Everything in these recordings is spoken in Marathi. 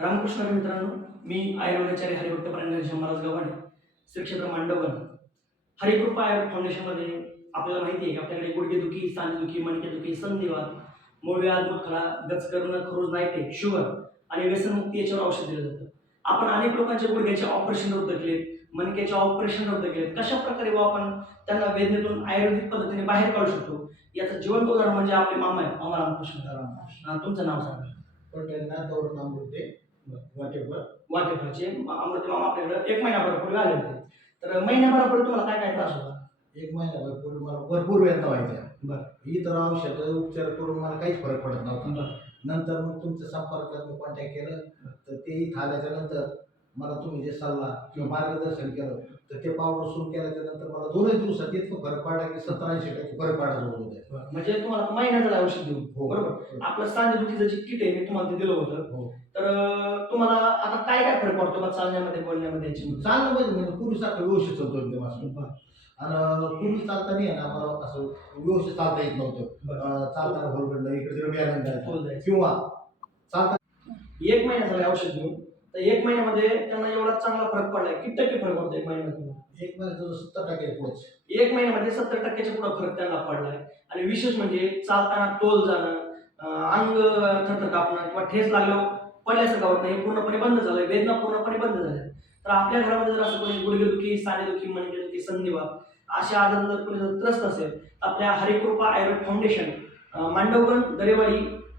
रामकृष्ण मित्रांनो मी आयुर्वेदाचार्य हरिभक्त प्राणी महाराज गव्हाणे श्री क्षेत्र मांडवगण. हरिकृपा आयुर्वेद फाउंडेशनमध्ये आपल्याला माहिती आहे की आपल्याकडे गुडघेदुखी सांधेदुखी मणकेदुखी संधिवात मूळव्याध मुतखडा गचकरण खरोज नायटे शुगर आणि व्यसनमुक्ती याच्यावर औषध दिलं जातं. आपण अनेक लोकांच्या गुडघ्याचे ऑपरेशन रद्द केलेत मनकेचे ऑपरेशन रद्द केलेत. कशा प्रकारे व आपण त्यांना वेदनेतून आयुर्वेदिक पद्धतीने बाहेर काढू शकतो? याचं जिवंत उदाहरण म्हणजे आपले मामा आहे मामा रामकृष्ण तुमचं नाव सांगा. वाटेवर वाटेकरचे अमृत मामा आपल्याकडे एक महिनाभरापूर्वी आले होते तर महिन्याभरापूर्वी तुम्हाला काय काय त्रास होता? एक महिन्याभर पूर्वी मला भरपूर वेदना व्हायच्या. बरं. इतर औषध उपचार करून मला काहीच फरक पडत नव्हता. बरं. नंतर मग तुमच्या संपर्कात मी कॉन्टॅक्ट केलं तर ते इथं आल्याच्यानंतर मला तुम्ही जे सल्ला किंवा मार्गदर्शन केलं तर ते पावडर सुरू केल्याच्यानंतर मला दोनच दिवसात इतकं फरक पडला की सत्तर ऐंशी टक्के फरक पडायला होते म्हणजे तुम्हाला महिना झाला औषध देऊन हो. बरोबर. आपलं सांधेदुखीचं जे किट आहे मी तुम्हाला ते दिलं होतं. हो. तर फरक पडतो का चालण्यामध्ये बोलण्यामध्ये याच्यामध्ये चांगलं म्हणजे म्हणजे पूर्वीसारखं व्यवस्थित चालतो एकदम असं. आणि पूर्वी चालताना ना मला असं व्यवस्थित चालता येत नव्हतं. चालताना होलकडलं इकडे तिकडे तोल जायचं. किंवा चालता एक महिना झाला औषध देऊन तर एक महिन्यामध्ये त्यांना एवढा चांगला फरक पडलाय किती टक्के फरक पडतो एक महिन्यामध्ये एक महिन्याचं सत्तर टक्के पुढेच एक महिन्यामध्ये सत्तर टक्क्याच्या पुढे फरक त्यांना पडलाय. आणि विशेष म्हणजे चालताना तोल जाणं अंग थरथर कापणं किंवा ठेस लागलं पडल्यासारखं वाटतं. नाही हे पूर्णपणे बंद झालंय वेदना पूर्णपणे बंद झाल्या. तर आपल्या घरामध्ये जर असं कोणी गुडघेदुखी सांधेदुखी मणकेदुखी म्हणजे संधिवात अशा आजार जर कोणी जर त्रस्त असेल तर आपल्या हरिकृपा आयुर्वेद फाउंडेशन मांडवगण दरेवाडी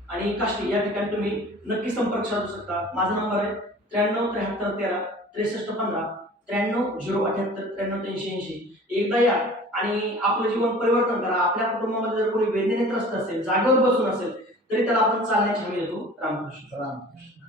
आणि काष्टी या ठिकाणी तुम्ही नक्की संपर्क साधू शकता. माझा नंबर आहे त्र्याण्णव त्र्याहत्तर तेरा त्रेसष्ट पंधरा त्र्याण्णव झिरो अठ्याहत्तर त्र्याण्णव तीनशे ऐंशी. एकदा या आणि आपलं जीवन परिवर्तन करा. आपल्या कुटुंबामध्ये जर कोणी वेदनेने त्रस्त असेल जागेवर बसून असेल तरी त्याला आपण चालण्याची हमी देतो रामकृष्ण. रामकृष्ण.